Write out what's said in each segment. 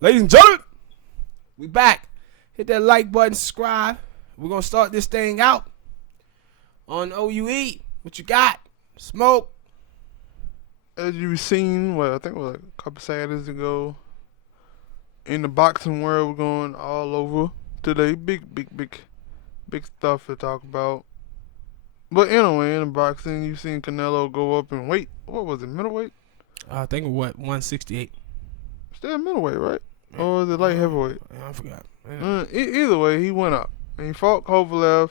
Ladies and gentlemen, we back. Hit that like button, subscribe. We're going to start this thing out on OUE. What you got? Smoke. As you've seen, I think it was like a couple Saturdays ago, in the boxing world, we're going all over today. Big stuff to talk about. But anyway, in the boxing, you've seen Canelo go up in weight. What was it, middleweight? I think 168. Still middleweight, right? Or is it light heavyweight? I forgot. Either way, he went up. And he fought Kovalev.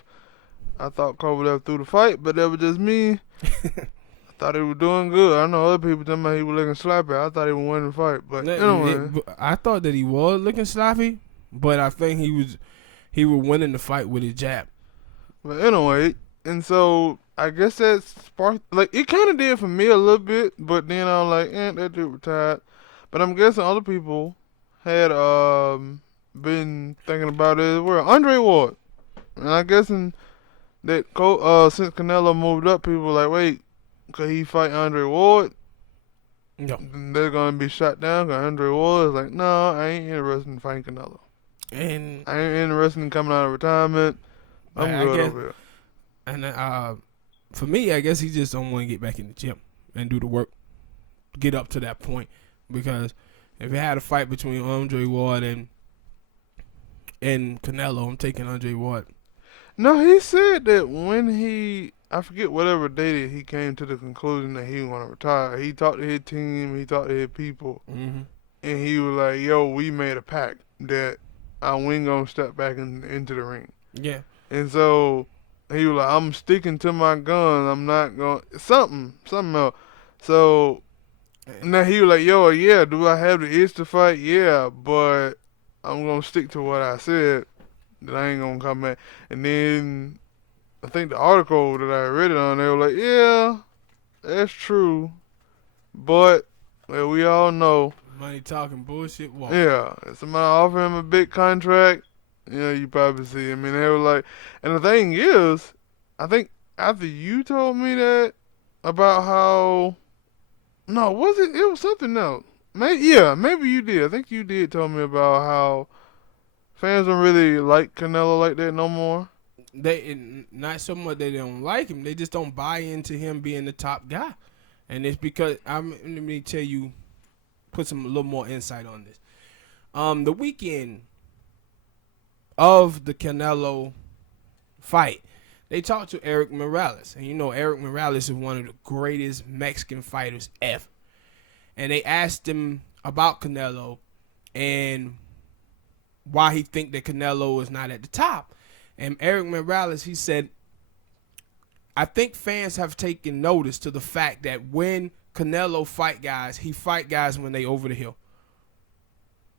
I thought Kovalev threw the fight, but that was just me. I thought he was doing good. I know other people talking about he was looking sloppy. I thought he was winning the fight. But anyway. I thought that he was looking sloppy, but I think he was winning the fight with his jab. But anyway, and so I guess that sparked, like, it kind of did for me a little bit, but then I was like, that dude retired. But I'm guessing other people had been thinking about it as well. Andre Ward. And I guessing that since Canelo moved up, people were like, wait, could he fight Andre Ward? No. They're going to be shot down because Andre Ward is like, no, I ain't interested in fighting Canelo. And I ain't interested in coming out of retirement. I'm good over here. And for me, I guess he just don't want to get back in the gym and do the work, get up to that point. Because if you had a fight between Andre Ward and Canelo, I'm taking Andre Ward. No, he said that when I forget whatever day he came to the conclusion that he was going to retire. He talked to his team, he talked to his people, and he was like, yo, we made a pact that we ain't going to step back into the ring. Yeah. And so he was like, I'm sticking to my guns. I'm not going to, something else. So now he was like, yo, yeah, do I have the itch to fight? Yeah, but I'm going to stick to what I said, that I ain't going to come back. And then I think the article that I read it on, they were like, yeah, that's true. But we all know. Money talking, bullshit walk. Yeah, if somebody offer him a big contract, you probably see him. And they were like, and the thing is, I think after you told me that about how, no, was it? It was something else. Maybe you did. I think you did tell me about how fans don't really like Canelo like that no more. They not so much they don't like him, they just don't buy into him being the top guy. And it's because let me tell you, put a little more insight on this. The weekend of the Canelo fight, they talked to Eric Morales. And Eric Morales is one of the greatest Mexican fighters ever. And they asked him about Canelo and why he think that Canelo is not at the top. And Eric Morales, he said, I think fans have taken notice to the fact that when Canelo fight guys, he fight guys when they over the hill.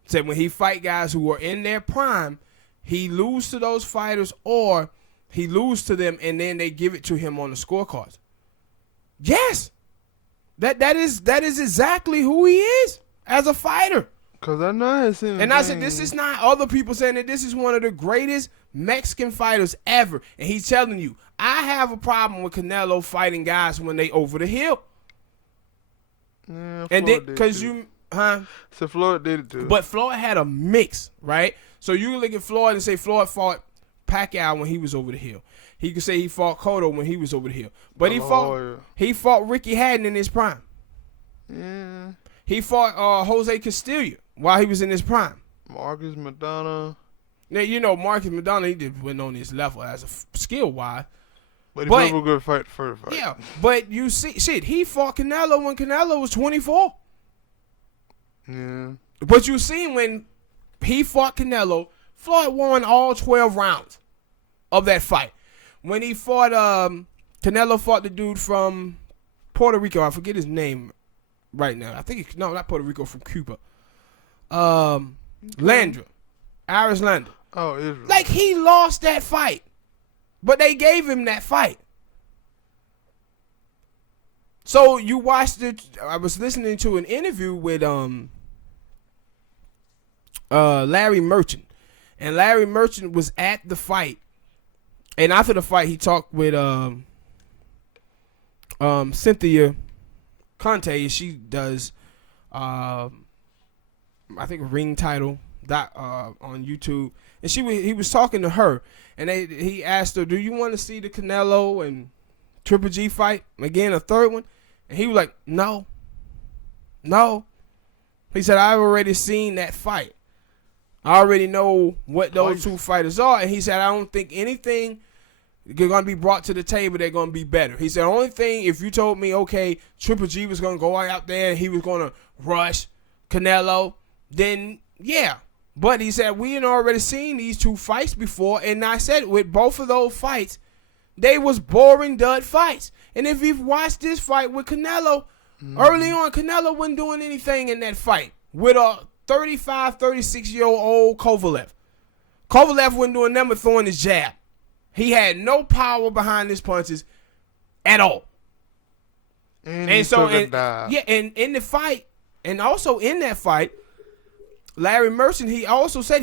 Said when he fight guys who are in their prime, he lose to those fighters or he lose to them and then they give it to him on the scorecards. Yes. That is exactly who he is as a fighter. Cause I know I had seen. And I said, this is not other people saying that this is one of the greatest Mexican fighters ever. And he's telling you, I have a problem with Canelo fighting guys when they over the hill. Yeah, and then, cause So Floyd did it too. But Floyd had a mix, right? So you can look at Floyd and say Floyd fought Pacquiao when he was over the hill. He could say he fought Cotto when he was over the hill. But he fought Ricky Hatton in his prime. Yeah. He fought Jose Castillo while he was in his prime. Marcus Madonna. Now, Marcus Madonna, he just went on his level as a skill-wise. But he was a good fight for the fight. Yeah, but you see, he fought Canelo when Canelo was 24. Yeah. But you see when he fought Canelo, Floyd won all 12 rounds of that fight. When he fought, Canelo fought the dude from Puerto Rico. I forget his name right now. I think not Puerto Rico, from Cuba. Landra. Aris Landra. Oh, Israel. Like, he lost that fight. But they gave him that fight. So you watched it. I was listening to an interview with Larry Merchant. And Larry Merchant was at the fight. And after the fight, he talked with Cynthia Conte. She does I think Ring Title on YouTube, and he was talking to her, and he asked her, "Do you want to see the Canelo and Triple G fight again, a third one?" And he was like, "No, no." He said, "I've already seen that fight. I already know what those two fighters are." And he said, "I don't think anything going to be brought to the table they're going to be better." He said, "The only thing, if you told me, okay, Triple G was going to go out there and he was going to rush Canelo, then yeah." But he said, "We had already seen these two fights before." And I said, with both of those fights, they was boring dud fights. And if you've watched this fight with Canelo, early on, Canelo wasn't doing anything in that fight with a 35, 36-year-old Kovalev. Kovalev wasn't doing nothing but throwing his jab. He had no power behind his punches at all. And so, and in the fight, and also in that fight, Larry Merchant, he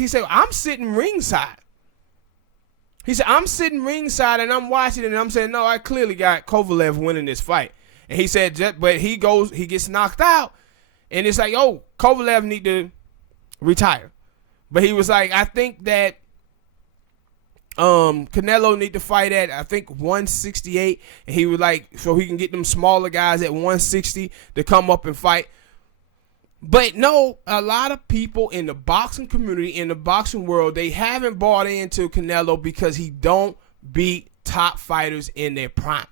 said, "I'm sitting ringside." He said, "I'm sitting ringside and I'm watching it and I'm saying, no, I clearly got Kovalev winning this fight." And he said, but he gets knocked out. And it's like, oh, Kovalev need to retire. But he was like, I think that Canelo need to fight at, I think, 168. And he was like, so he can get them smaller guys at 160 to come up and fight. But no, a lot of people in the boxing community, in the boxing world, they haven't bought into Canelo because he don't beat top fighters in their prime.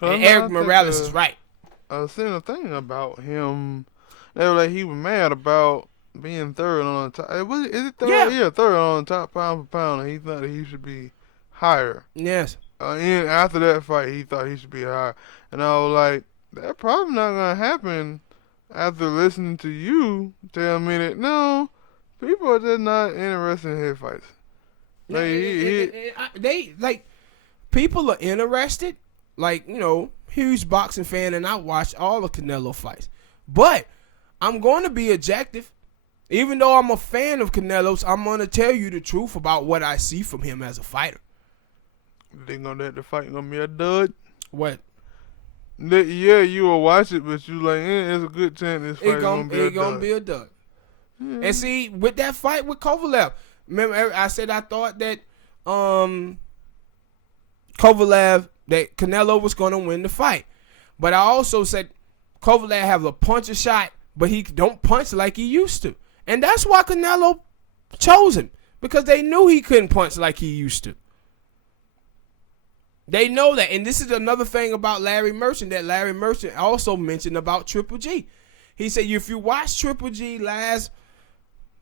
And Eric Morales is right. I seen a thing about him. They were like, he was mad about being third on the top. Is it third? Yeah, third on the top pound for pound. And he thought that he should be higher. Yes. And after that fight, he thought he should be higher. And I was like, that probably not going to happen after listening to you tell me that, no, people are just not interested in his fights. Like, people are interested. Like, you know, huge boxing fan, and I watch all the Canelo fights. But I'm going to be objective. Even though I'm a fan of Canelo's, I'm going to tell you the truth about what I see from him as a fighter. Think on that the fight going to be a dud? What? Yeah, you will watch it, but you like, it's a good chance this fight going to be a dud. Yeah. And see, with that fight with Kovalev, remember I said I thought that that Canelo was going to win the fight. But I also said Kovalev have a puncher shot, but he don't punch like he used to. And that's why Canelo chose him, because they knew he couldn't punch like he used to. They know that. And this is another thing about Larry Merchant that Larry Merchant also mentioned about Triple G. He said, if you watch Triple G last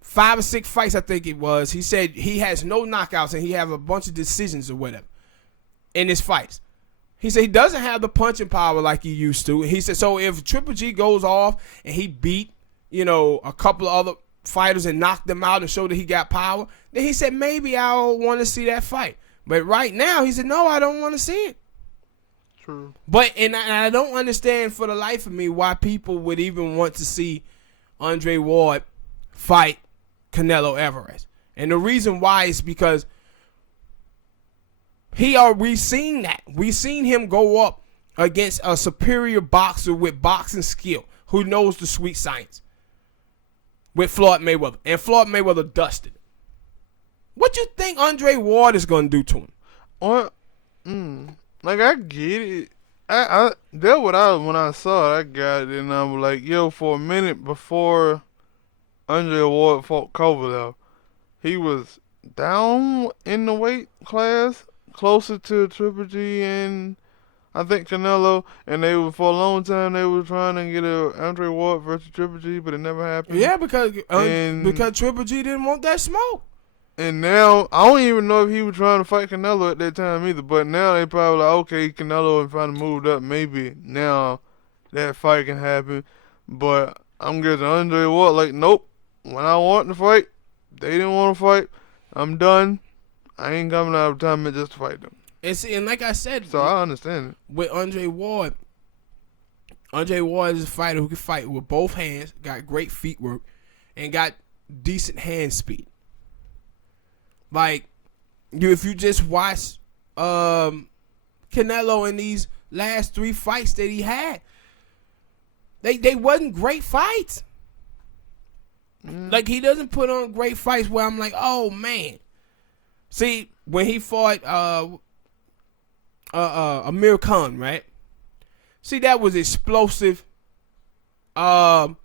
5 or 6 fights, I think it was, he said he has no knockouts and he have a bunch of decisions or whatever in his fights. He said he doesn't have the punching power like he used to. He said, so if Triple G goes off and he beat, a couple of other fighters and knocked them out and showed that he got power, then he said, maybe I'll want to see that fight. But right now, he said, no, I don't want to see it. True. But, and I don't understand for the life of me why people would even want to see Andre Ward fight Canelo Alvarez. And the reason why is because we've seen that. We've seen him go up against a superior boxer with boxing skill who knows the sweet science with Floyd Mayweather. And Floyd Mayweather dusted. What you think Andre Ward is going to do to him? Like, I get it. When I saw it, I got it, and I was like, yo, for a minute before Andre Ward fought Kovalev, he was down in the weight class, closer to Triple G and I think Canelo, and for a long time they were trying to get a Andre Ward versus Triple G, but it never happened. Yeah, because Triple G didn't want that smoke. And now, I don't even know if he was trying to fight Canelo at that time either, but now they probably like, okay, Canelo and finally moved up, maybe now that fight can happen. But I'm getting Andre Ward like, nope, when I want to fight, they didn't want to fight, I'm done. I ain't coming out of time just to fight them. And see, and like I said, so I understand it. With Andre Ward is a fighter who can fight with both hands, got great feet work, and got decent hand speed. Like, if you just watch Canelo in these last 3 fights that he had, they wasn't great fights. Like, he doesn't put on great fights where I'm like, oh man. See, when he fought Amir Khan, right? See, that was explosive. Canelo,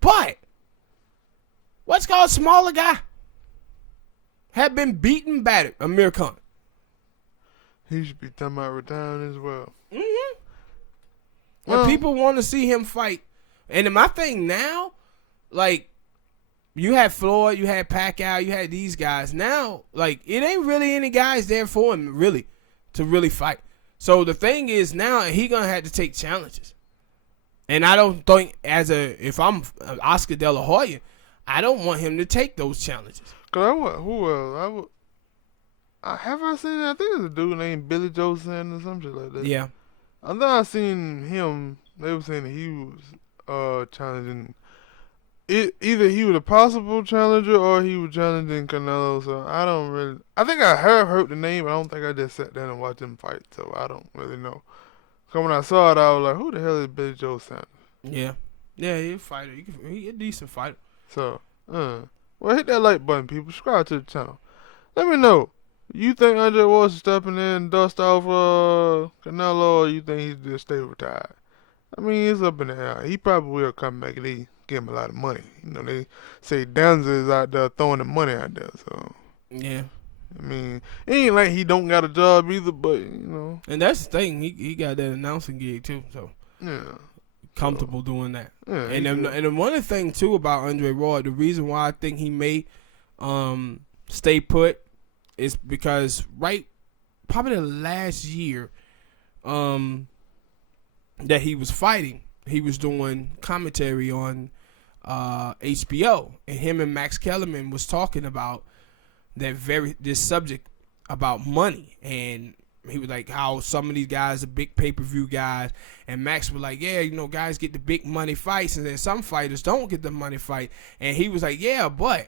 but what's called smaller guy had been beaten battered. Amir Khan. He should be talking about retiring as well. Mm-hmm. Well, people want to see him fight, and my thing now, like, you had Floyd, you had Pacquiao, you had these guys. Now, like, it ain't really any guys there for him really to really fight. So the thing is, now he gonna have to take challenges. And I don't think if I'm Oscar De La Hoya, I don't want him to take those challenges. Cause who else? Have I seen? I think it's a dude named Billy Joe Sanders or some shit like that. Yeah. I thought I seen him. They were saying that he was challenging. Either he was a possible challenger or he was challenging Canelo. So I don't really. I think I have heard the name. But I don't think I just sat down and watched him fight. So I don't really know. Cause when I saw it, I was like, "Who the hell is Billy Joe Sanders?" Yeah, he's a fighter. He's a decent fighter. So, well, hit that like button, people. Subscribe to the channel. Let me know. You think Andre Ward stepping in and dust off Canelo, or you think he just stay retired? I mean, it's up in the air. He probably will come back and they give him a lot of money. You know, they say Danza is out there throwing the money out there. So, yeah. I mean, it ain't like he don't got a job either, but, you know. And that's the thing. He got that announcing gig, too. So, yeah. Comfortable doing that. Yeah, and then one of the things, too, about Andre Ward, the reason why I think he may stay put is because probably the last year that he was fighting, he was doing commentary on HBO, and him and Max Kellerman was talking about this subject about money, and he was like how some of these guys are big pay-per-view guys, and Max was like, yeah, you know, guys get the big money fights, and then some fighters don't get the money fight, and he was like, yeah, but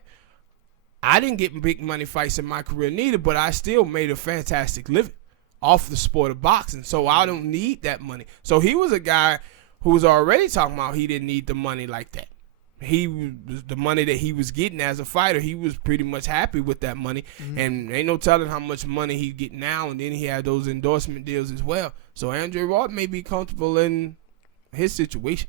I didn't get big money fights in my career neither, but I still made a fantastic living off the sport of boxing, so I don't need that money. So he was a guy who was already talking about he didn't need the money like that. The money that he was getting as a fighter, he was pretty much happy with that money, and ain't no telling how much money he get now. And then he had those endorsement deals as well. So Andre Ward may be comfortable in his situation.